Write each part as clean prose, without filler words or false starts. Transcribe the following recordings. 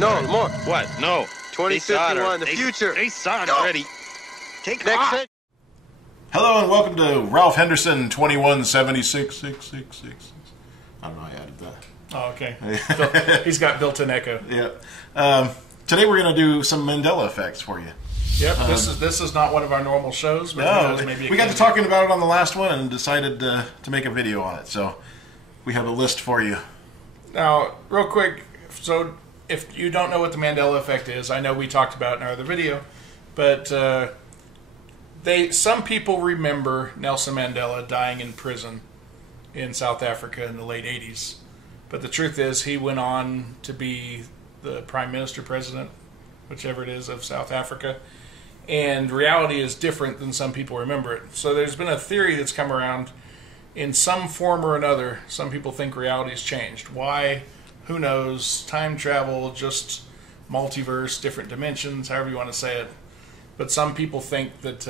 No, more. What? No. 2051, the future. They saw it already. Take it off. Hello and welcome to Ralph Henderson 2176. I don't know, I added that. Oh, okay. He's got built-in echo. Yeah. Today we're going to do some Mandela effects for you. Yep. This is not one of our normal shows. But No, maybe we got to talking about it on the last one and decided to make a video on it. So we have a list for you. Now, real quick, so if you don't know what the Mandela Effect is, I know we talked about it in our other video, but some people remember Nelson Mandela dying in prison in South Africa in the late 80s. But the truth is he went on to be the Prime Minister, President, whichever it is, of South Africa. And reality is different than some people remember it. So there's been a theory that's come around in some form or another. Some people think reality's changed. Why? Who knows? Time travel, just multiverse, different dimensions, however you want to say it. But some people think that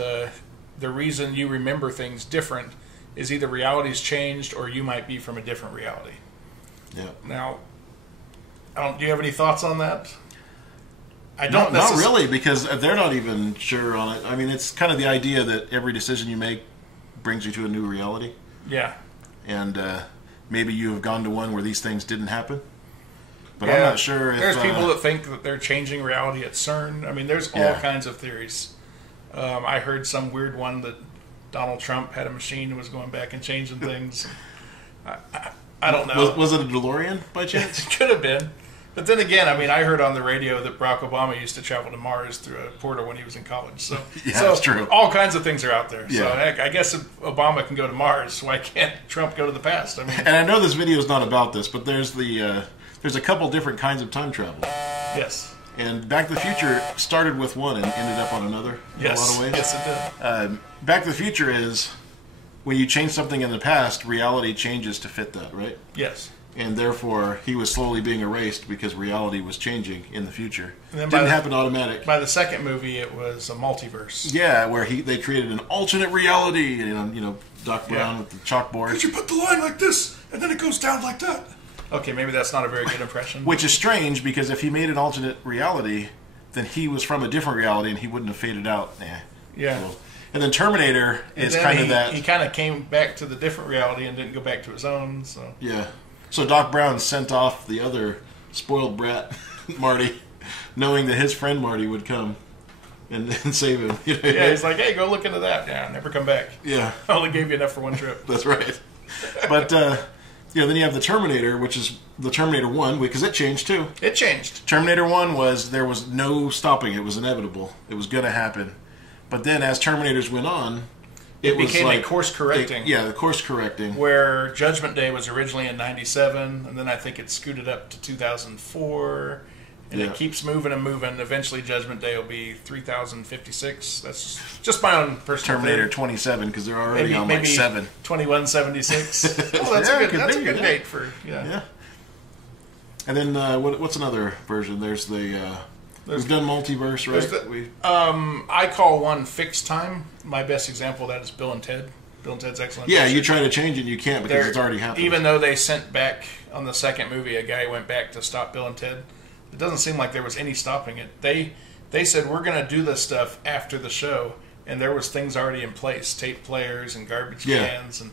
the reason you remember things different is either reality's changed or you might be from a different reality. Yeah. Now, do you have any thoughts on that? Not really, because they're not even sure on it. I mean, it's kind of the idea that every decision you make brings you to a new reality. Yeah. And maybe you have gone to one where these things didn't happen. But yeah, I'm not sure if... There's people that think that they're changing reality at CERN. I mean, there's all kinds of theories. I heard some weird one that Donald Trump had a machine and was going back and changing things. I don't know. Was it a DeLorean by chance? It could have been. But then again, I mean, I heard on the radio that Barack Obama used to travel to Mars through a portal when he was in college. So, that's true. All kinds of things are out there. Yeah. So, heck, I guess if Obama can go to Mars, why can't Trump go to the past? I mean, and I know this video is not about this, but there's a couple different kinds of time travel. Yes. And Back to the Future started with one and ended up on another in a lot of ways. Yes, it did. Back to the Future is when you change something in the past, reality changes to fit that, right? Yes. And therefore, he was slowly being erased because reality was changing in the future. And then didn't happen automatic. By the second movie, it was a multiverse. Yeah, where they created an alternate reality. And, Doc Brown with the chalkboard. Could you put the line like this, and then it goes down like that? Okay, maybe that's not a very good impression. Which is strange, because if he made an alternate reality, then he was from a different reality, and he wouldn't have faded out. Yeah. So, and then Terminator is kind of that... He kind of came back to the different reality and didn't go back to his own, so... Yeah. So Doc Brown sent off the other spoiled brat, Marty, knowing that his friend Marty would come and save him. Yeah, he's like, hey, go look into that. Yeah, never come back. Yeah. I only gave you enough for one trip. That's right. But, then you have the Terminator, which is the Terminator 1, because it changed too. It changed. Terminator 1 there was no stopping. It was inevitable. It was going to happen. But then as Terminators went on... It became a course-correcting. The course-correcting. Where Judgment Day was originally in 97, and then I think it scooted up to 2004, and it keeps moving and moving. Eventually, Judgment Day will be 3056. That's just my own personal Terminator theory. 27, because they're already on like 7. 2176. Oh, that's a good date for... Yeah. And then, what's another version? There's the... We've done multiverse, right? I call one Fixed Time. My best example of that is Bill and Ted. Bill and Ted's Excellent Yeah, Adventure. You try to change it and you can't because it's already happened. Even though they sent back, on the second movie, a guy went back to stop Bill and Ted, it doesn't seem like there was any stopping it. They said, we're going to do this stuff after the show, and there was things already in place, tape players and garbage cans, and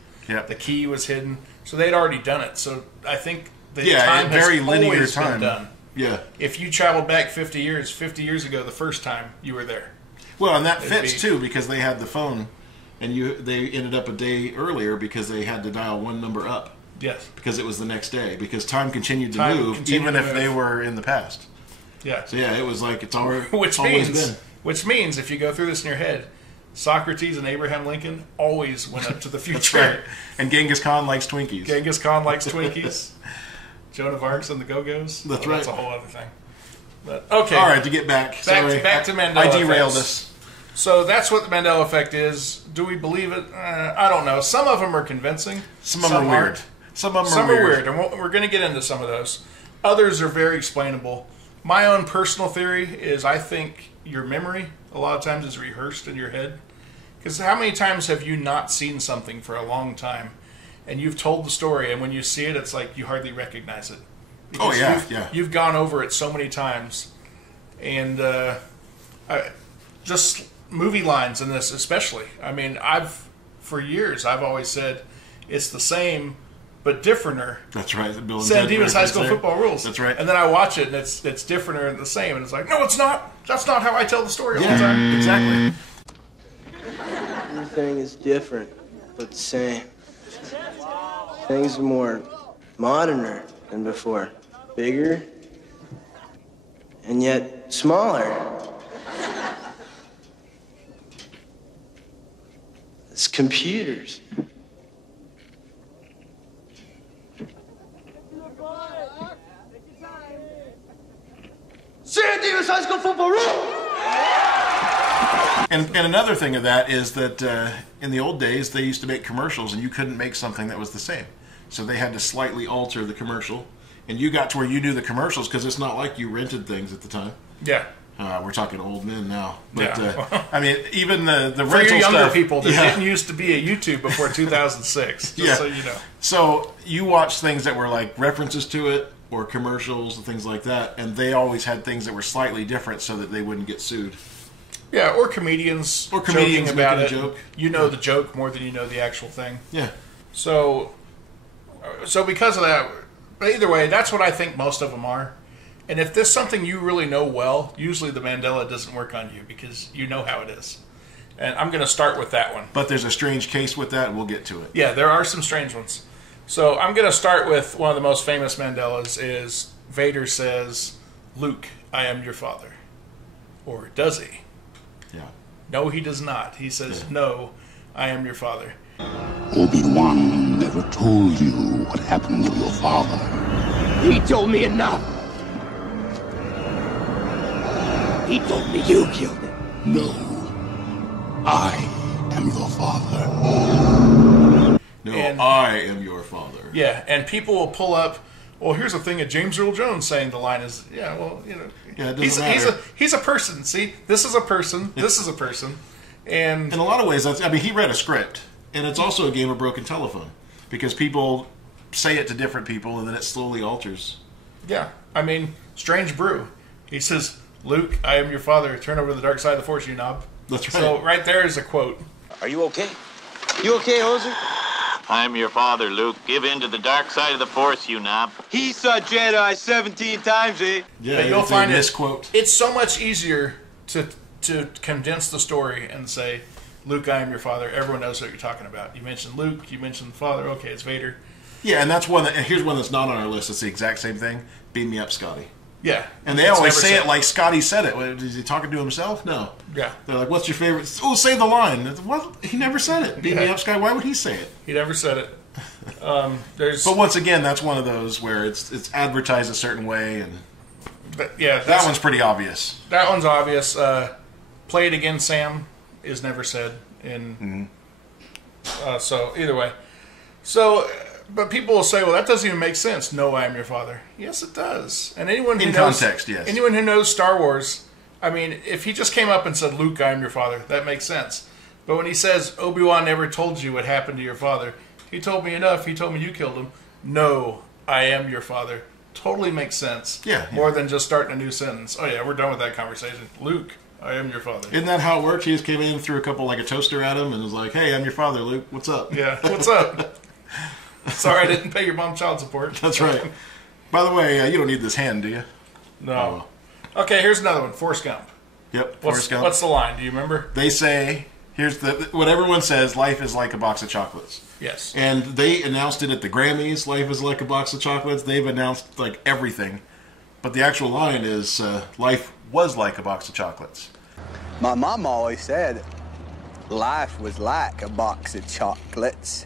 the key was hidden. So they'd already done it. So I think the time has always been done. Yeah. If you traveled back 50 years ago, the first time, you were there. Well, and that fits, too, because they had the phone, and they ended up a day earlier because they had to dial one number up. Yes. Because it was the next day. Because time continued to move, even if they were in the past. Yeah. So, it was like it's always been. Which means, if you go through this in your head, Socrates and Abraham Lincoln always went up to the future. That's right. And Genghis Khan likes Twinkies. Genghis Khan likes Twinkies. Joan of Arc's and the Go-Go's. That's right. That's a whole other thing. But, okay. All right, to get back to Mandela I derailed effects. So that's what the Mandela Effect is. Do we believe it? I don't know. Some of them are convincing. Some of them are weird. Some of them are weird. And we're going to get into some of those. Others are very explainable. My own personal theory is I think your memory a lot of times is rehearsed in your head. Because how many times have you not seen something for a long time and you've told the story and when you see it, it's like you hardly recognize it. Oh, yeah, You've gone over it so many times. And just movie lines in this especially. I mean, for years, I've always said it's the same, but differenter. That's right. San Dimas High School Football Rules. That's right. And then I watch it, and it's differenter and the same. And it's like, no, it's not. That's not how I tell the story all the Yeah, time. exactly. Everything is different, but the same. Things are more moderner than before. Bigger, and yet smaller. It's computers. San Dimas High School Football Rule! And another thing of that is that in the old days, they used to make commercials, and you couldn't make something that was the same. So they had to slightly alter the commercial. And you got to where you knew the commercials, because it's not like you rented things at the time. Yeah. We're talking old men now. But, Yeah. I mean, even the For rental your younger stuff, people, there didn't used to be a YouTube before 2006, just so you know. So you watch things that were like references to it, or commercials and things like that, and they always had things that were slightly different so that they wouldn't get sued. Yeah, or comedians joking about it. Joke. You know the joke more than you know the actual thing. Yeah. So because of that, but either way, that's what I think most of them are. And if there's something you really know well, usually the Mandela doesn't work on you because you know how it is. And I'm going to start with that one. But there's a strange case with that, and we'll get to it. Yeah, there are some strange ones. So I'm going to start with one of the most famous Mandelas is Vader says, "Luke, I am your father." Or does he? Yeah. No, he does not. He says, "No, I am your father." Obi-Wan never told you what happened to your father. He told me enough. He told me you killed him. No. I am your father. No, And- I am your father. Yeah, and people will pull up, well, here's a thing of James Earl Jones saying the line is, yeah, well, you know, Yeah, it doesn't matter. he's a person. See, this is a person. This is a person. And In a lot of ways, he read a script, and it's also a game of broken telephone, because people say it to different people, and then it slowly alters. yeah, I mean, Strange Brew. He says, "Luke, I am your father. Turn over to the dark side of the force, you knob." That's right. So right there is a quote. Are you okay? You okay, Hoser? I'm your father, Luke. Give in to the dark side of the Force, you knob. He saw Jedi 17 times, eh? Yeah, But you'll it's a find misquote. it's so much easier to condense the story and say, "Luke, I am your father." Everyone knows what you're talking about. You mentioned Luke. You mentioned the father. Okay, it's Vader. Yeah, and that's one. And here's one that's not on our list. It's the exact same thing. Beam me up, Scotty. Yeah, And they It's always never say said. it like Scotty said it. Is he talking to himself? No. Yeah, They're like, "What's your favorite?" Oh, say the line. What? He never said it. Beam me Yeah. up, Scotty. Why would he say it? he never said it. There's, But once again, that's one of those where it's advertised a certain way, and yeah, that one's pretty obvious. that one's obvious. Play it again, Sam is never said in. So either way, but people will say, "Well, that doesn't even make sense." No, I am your father. Yes, it does. And anyone who In knows, context, yes. Anyone who knows Star Wars, I mean, if he just came up and said, "Luke, I am your father," that makes sense. But when he says, "Obi-Wan never told you what happened to your father," he told me enough. He told me you killed him. No, I am your father. Totally makes sense. Yeah. More than just starting a new sentence. Oh yeah, we're done with that conversation. Luke, I am your father. Isn't that how it worked? He just came in, threw a couple like a toaster at him, and was like, "Hey, I'm your father, Luke. What's up?" Yeah. What's up? Sorry, I didn't pay your mom child support. That's right. By the way, you don't need this hand, do you? No. Okay, here's another one. Forrest Gump. Yep. Forrest Gump. What's the line? Do you remember? They say, here's what everyone says: life is like a box of chocolates. Yes. And they announced it at the Grammys. Life is like a box of chocolates. They've announced like everything, but the actual line is, life was like a box of chocolates. My mom always said life was like a box of chocolates.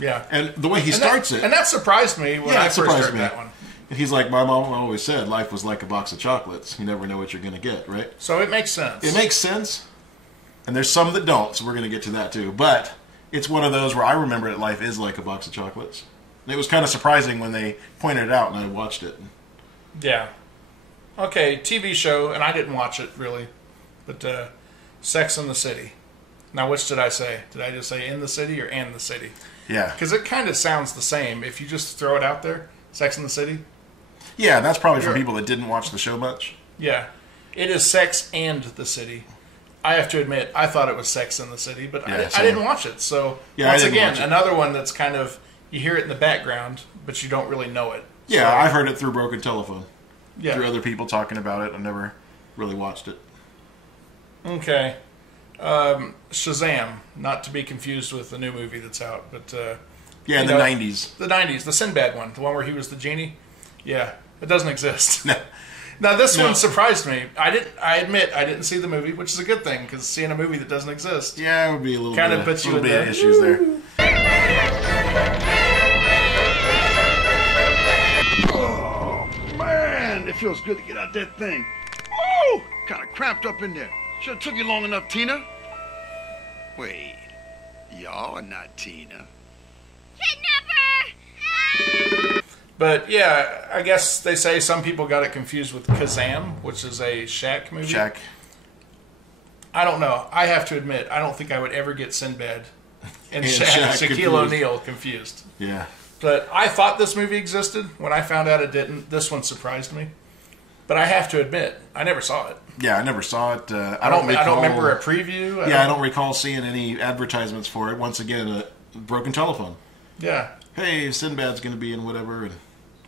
Yeah. And the way he starts it, and that surprised me when I it first surprised heard me. that one. And he's like, "My mom always said life was like a box of chocolates. You never know what you're going to get, right?" So it makes sense. It makes sense. And there's some that don't, so we're going to get to that too. But it's one of those where I remember that life is like a box of chocolates. And it was kind of surprising when they pointed it out and I watched it. Yeah. Okay, TV show, and I didn't watch it really, but Sex and the City. Now, which did I say? Did I just say in the city or and the city? Yeah. Because it kind of sounds the same if you just throw it out there. Sex and the City. Yeah, that's probably for people that didn't watch the show much. Yeah. It is Sex and the City. I have to admit, I thought it was Sex and the City, but I didn't watch it. So, once again, another one that's kind of, you hear it in the background, but you don't really know it. Yeah, so, I've heard it through Broken Telephone. Yeah. Through other people talking about it. I've never really watched it. Okay. Shazam, not to be confused with the new movie that's out, but in the 90s. The 90s, the Sinbad one, the one where he was the genie. Yeah, it doesn't exist. No. Now this one surprised me. I admit I didn't see the movie, which is a good thing because seeing a movie that doesn't exist, it would be a little kind of puts you in the issues there. Oh man, it feels good to get out that thing. Oh, kind of cramped up in there. Should have took you long enough, Tina. Wait, y'all are not Tina. Kidnapper! But yeah, I guess they say some people got it confused with Kazam, which is a Shaq movie. Shaq. I don't know. I have to admit, I don't think I would ever get Sinbad and Shaquille O'Neal confused. Yeah. But I thought this movie existed. When I found out it didn't, this one surprised me. But I have to admit, I never saw it. Yeah, I never saw it. I don't remember a preview. I don't recall seeing any advertisements for it. Once again, a Broken Telephone. Yeah. Hey, Sinbad's going to be in whatever. And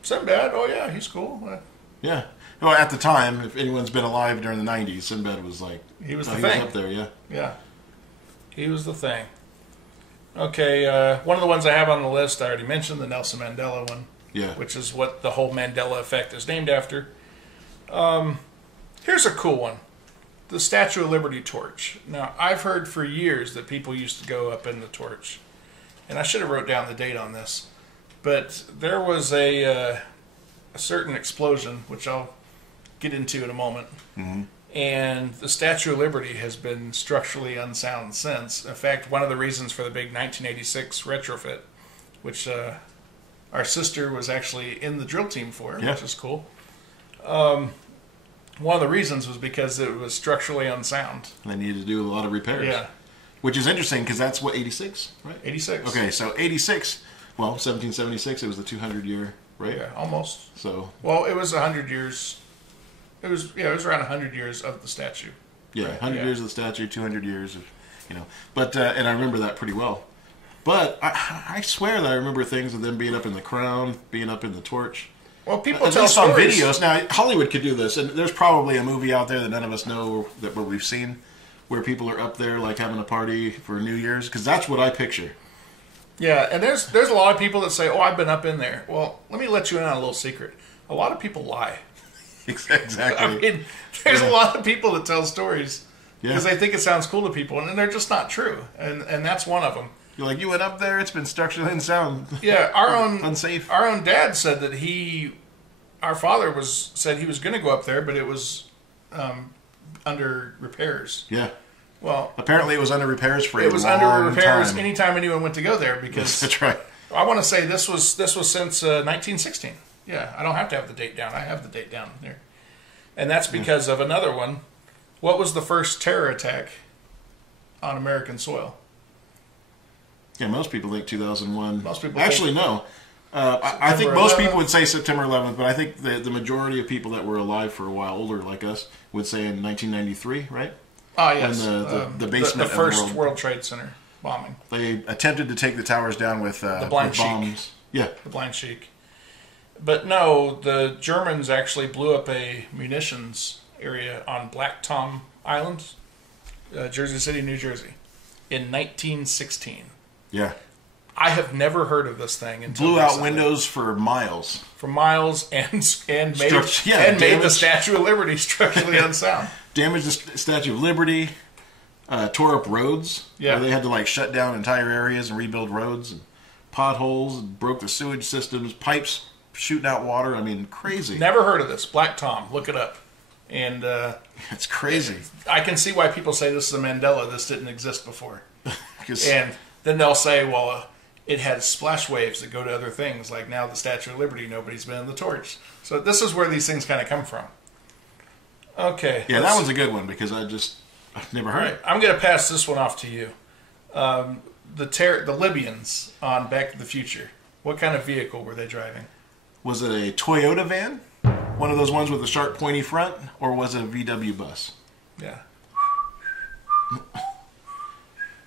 Sinbad? Oh, yeah, he's cool. Yeah. Well, at the time, if anyone's been alive during the 90s, Sinbad was like... He was the thing. thing. He was up there, yeah. Yeah. He was the thing. Okay, one of the ones I have on the list, I already mentioned, the Nelson Mandela one. Yeah. Which is what the whole Mandela Effect is named after. Here's a cool one. The Statue of Liberty torch. Now, I've heard for years that people used to go up in the torch. And I should have wrote down the date on this. But there was a certain explosion, which I'll get into in a moment. Mm-hmm. And the Statue of Liberty has been structurally unsound since. In fact, one of the reasons for the big 1986 retrofit, which our sister was actually in the drill team for, which is cool. One of the reasons was because it was structurally unsound. And they needed to do a lot of repairs. Yeah. Which is interesting because that's what, 86, right? 86. Okay, so 86, well, 1776, it was the 200 year, right? Yeah, almost. So. Well, it was 100 years. It was around 100 years of the statue. Yeah, 100 years of the statue, 200 years of, But, and I remember that pretty well. But I swear that I remember things of them being up in the crown, being up in the torch. Well, people tell stories. On videos. Now, Hollywood could do this, and there's probably a movie out there that none of us know that we've seen, where people are up there like having a party for New Year's, because that's what I picture. Yeah, and there's a lot of people that say, "Oh, I've been up in there." Well, let me let you in on a little secret. A lot of people lie. Exactly. I mean, there's a lot of people that tell stories because they think it sounds cool to people, and they're just not true. And that's one of them. You're like, you went up there; it's been structurally unsound. Yeah, unsafe. Our own dad said that our father said he was going to go up there, but it was under repairs. Yeah. Well, apparently it was under repairs for a long time. It was under repairs anytime anyone went to go there because that's right. I want to say this was since 1916. Yeah, I don't have to have the date down. I have the date down there, and that's because of another one. What was the first terror attack on American soil? Yeah, most people think 2001. Most people actually no. I think most people would say September 11th, but I think the majority of people that were alive for a while, older like us, would say in 1993, right? Oh, yes. When the basement the first World Trade Center bombing. They attempted to take the towers down with the Blind with Sheik. bombs. Yeah. The Blind Sheik. But no, the Germans actually blew up a munitions area on Black Tom Island, Jersey City, New Jersey, in 1916. Yeah. I have never heard of this thing until blew out windows for miles. For miles and made the Statue of Liberty structurally unsound. Damaged the Statue of Liberty, tore up roads. Yeah. They had to like shut down entire areas and rebuild roads and potholes, and broke the sewage systems, pipes shooting out water. I mean, crazy. Never heard of this. Black Tom, look it up. And it's crazy. I can see why people say this is a Mandela. This didn't exist before. And then they'll say, well, it has splash waves that go to other things. Like now the Statue of Liberty, nobody's been in the torch. So this is where these things kind of come from. Okay. Yeah, that one's a good one because I've never heard it. I'm going to pass this one off to you. The Libyans on Back to the Future. What kind of vehicle were they driving? Was it a Toyota van? One of those ones with a sharp pointy front? Or was it a VW bus? Yeah.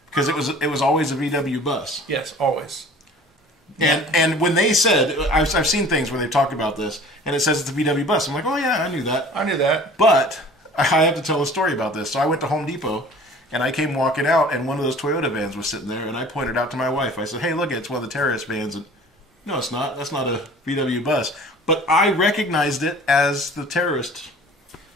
Because it was always a VW bus. Yes, always. And when they said, I've seen things where they've talked about this, and it says it's a VW bus. I'm like, oh yeah, I knew that. I knew that. But I have to tell a story about this. So I went to Home Depot, and I came walking out, and one of those Toyota vans was sitting there, and I pointed out to my wife. I said, hey, look, it's one of the terrorist vans. And no, it's not. That's not a VW bus. But I recognized it as the terrorist.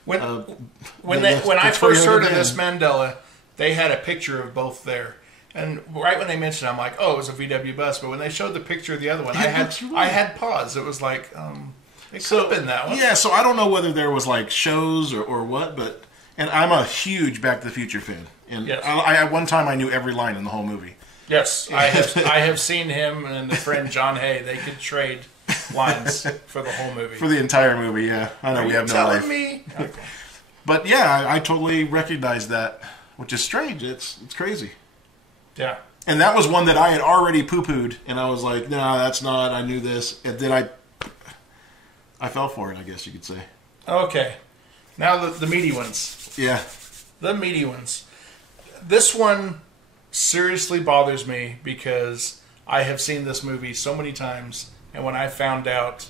When I first heard of this Mandela, they had a picture of both there. And right when they mentioned it, I'm like, oh, it was a VW bus. But when they showed the picture of the other one, I had pause. It was like, it could have been that one. Yeah, so I don't know whether there was like shows or what, but and I'm a huge Back to the Future fan. And yes. I at one time I knew every line in the whole movie. Yes, I have seen him and the friend John Hay. They could trade lines for the whole movie. For the entire movie, yeah. I know we have no life. Me? Okay. But yeah, I totally recognize that, which is strange. It's crazy. Yeah. And that was one that I had already poo-pooed, and I was like, no, that's not, I knew this. And then I fell for it, I guess you could say. Okay. Now the meaty ones. Yeah. The meaty ones. This one seriously bothers me because I have seen this movie so many times, and when I found out,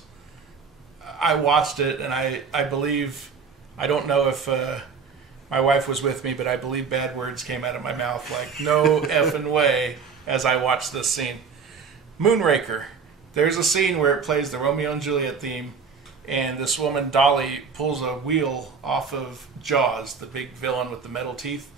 I watched it, and I believe, I don't know if my wife was with me, but I believe bad words came out of my mouth like, no effing way, as I watched this scene. Moonraker. There's a scene where it plays the Romeo and Juliet theme, and this woman, Dolly, pulls a wheel off of Jaws, the big villain with the metal teeth,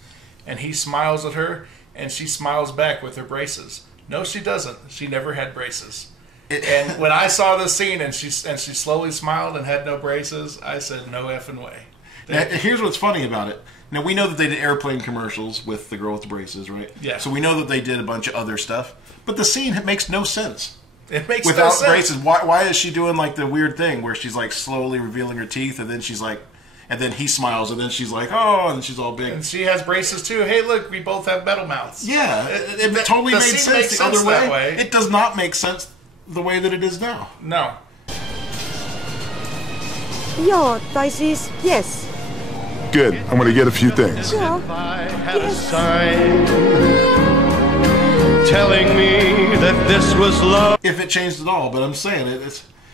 and he smiles at her, and she smiles back with her braces. No, she doesn't. She never had braces. And when I saw this scene and she slowly smiled and had no braces, I said, no effing way. Now, here's what's funny about it. Now, we know that they did airplane commercials with the girl with the braces, right? Yeah. So we know that they did a bunch of other stuff. But the scene makes no sense. It makes without no sense. braces. Why is she doing like the weird thing where she's like slowly revealing her teeth, and then she's like, and then he smiles, and then she's like, oh, and she's all big. And she has braces too. Hey, look, we both have metal mouths. Yeah, it totally made sense the other way. It does not make sense the way that it is now. No. Ja, tai siis, yes. Good. I'm going to get a few things. Ja. I had a sign telling me that this was love. If it changed at all, but I'm saying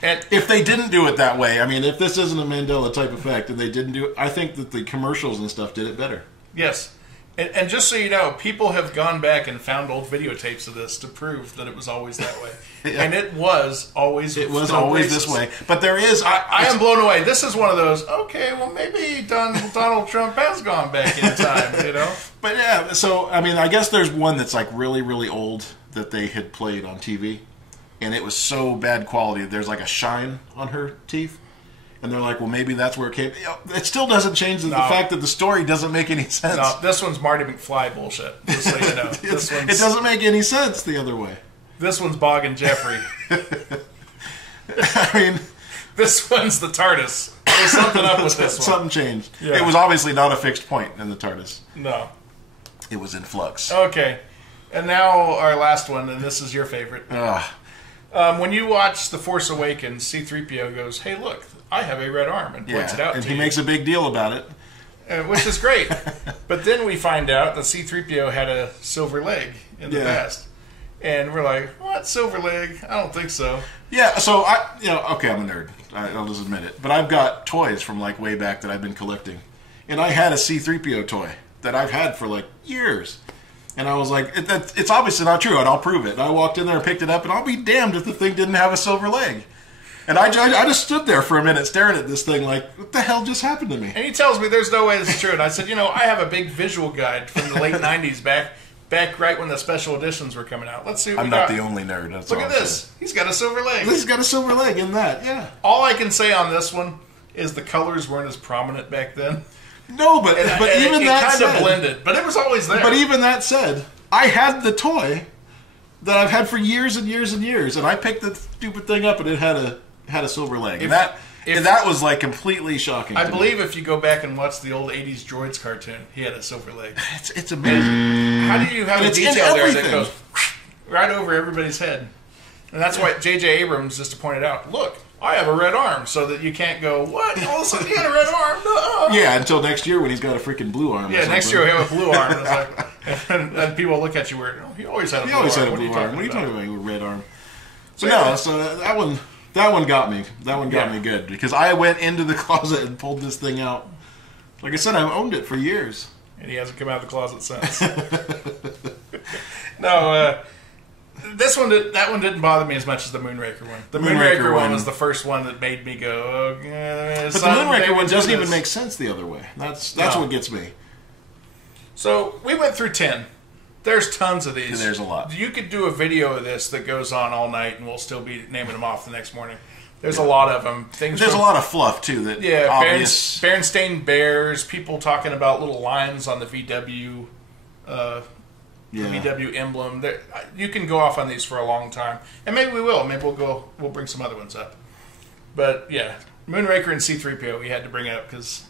if they didn't do it that way, I mean, if this isn't a Mandela type effect and they didn't do it, I think that the commercials and stuff did it better. Yes. And just so you know, people have gone back and found old videotapes of this to prove that it was always that way. Yeah. And it was always this way. But there is... I am blown away. This is one of those, okay, well, maybe Donald Trump has gone back in time, you know? But yeah, so, I mean, I guess there's one that's like really, really old that they had played on TV. And it was so bad quality. There's like a shine on her teeth. And they're like, well, maybe that's where it came. It still doesn't change the fact that the story doesn't make any sense. No, this one's Marty McFly bullshit, just so you know. It doesn't make any sense the other way. This one's Bog and Jeffrey. I mean... This one's the TARDIS. There's something up with this one. Something changed. Yeah. It was obviously not a fixed point in the TARDIS. No. It was in flux. Okay. And now our last one, and this is your favorite. When you watch The Force Awakens, C-3PO goes, hey, look, I have a red arm, and points it out to you. And he makes a big deal about it. Which is great. But then we find out that C-3PO had a silver leg in the past. And we're like, what, silver leg? I don't think so. Yeah, so, okay, I'm a nerd. I'll just admit it. But I've got toys from, like, way back that I've been collecting. And I had a C-3PO toy that I've had for, like, years. And I was like, it's obviously not true, and I'll prove it. And I walked in there and picked it up, and I'll be damned if the thing didn't have a silver leg. And I just stood there for a minute staring at this thing like, what the hell just happened to me? And he tells me there's no way this is true. And I said, I have a big visual guide from the late 90s back right when the special editions were coming out. Let's see what I'm not the only nerd. That's Look at this. He's got a silver leg. He's got a silver leg in that, yeah. All I can say on this one is the colors weren't as prominent back then. No, but even that said... It kind of blended, but it was always there. But even that said, I had the toy that I've had for years and years and years, and I picked the stupid thing up and it had a silver leg. And that was like completely shocking. I believe if you go back and watch the old 80s Droids cartoon, he had a silver leg. It's amazing. How do you have a detail there that goes right over everybody's head? And that's why J.J. Abrams just pointed out, look, I have a red arm, so that you can't go, what? All of a sudden he had a red arm? No. Yeah, until next year when he's got a freaking blue arm. Yeah, next year he'll have a blue arm. It's like, and people look at you weird. Oh, he always had a blue arm. What are you talking about with a red arm? So that one got me. That one got me good because I went into the closet and pulled this thing out. Like I said, I've owned it for years. And he hasn't come out of the closet since. No, that one didn't bother me as much as the Moonraker one. The Moonraker one was the first one that made me go, okay. But the Moonraker one doesn't even make sense the other way. That's what gets me. So we went through 10. There's tons of these. There's a lot. You could do a video of this that goes on all night, and we'll still be naming them off the next morning. There's a lot of them. There's a lot of fluff too. That obvious. Berenstain Bears. People talking about little lines on the VW. The VW emblem. You can go off on these for a long time, and maybe we will. Maybe we'll bring some other ones up. But yeah, Moonraker and C-3PO we had to bring up because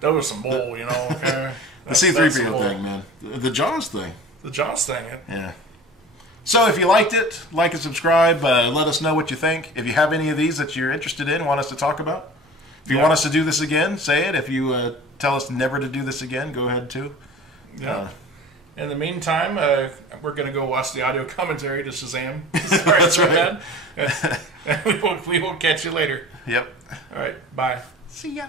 that was some bull, you know. Okay? The C-3PO thing, man. The Jaws thing. The Jaws thing. Yeah. So if you liked it, like and subscribe. Let us know what you think. If you have any of these that you're interested in, want us to talk about. If you want us to do this again, say it. If you tell us never to do this again, go ahead too. Yeah. In the meantime, we're going to go watch the audio commentary to Shazam. Sorry, that's right. We will catch you later. Yep. All right. Bye. See ya.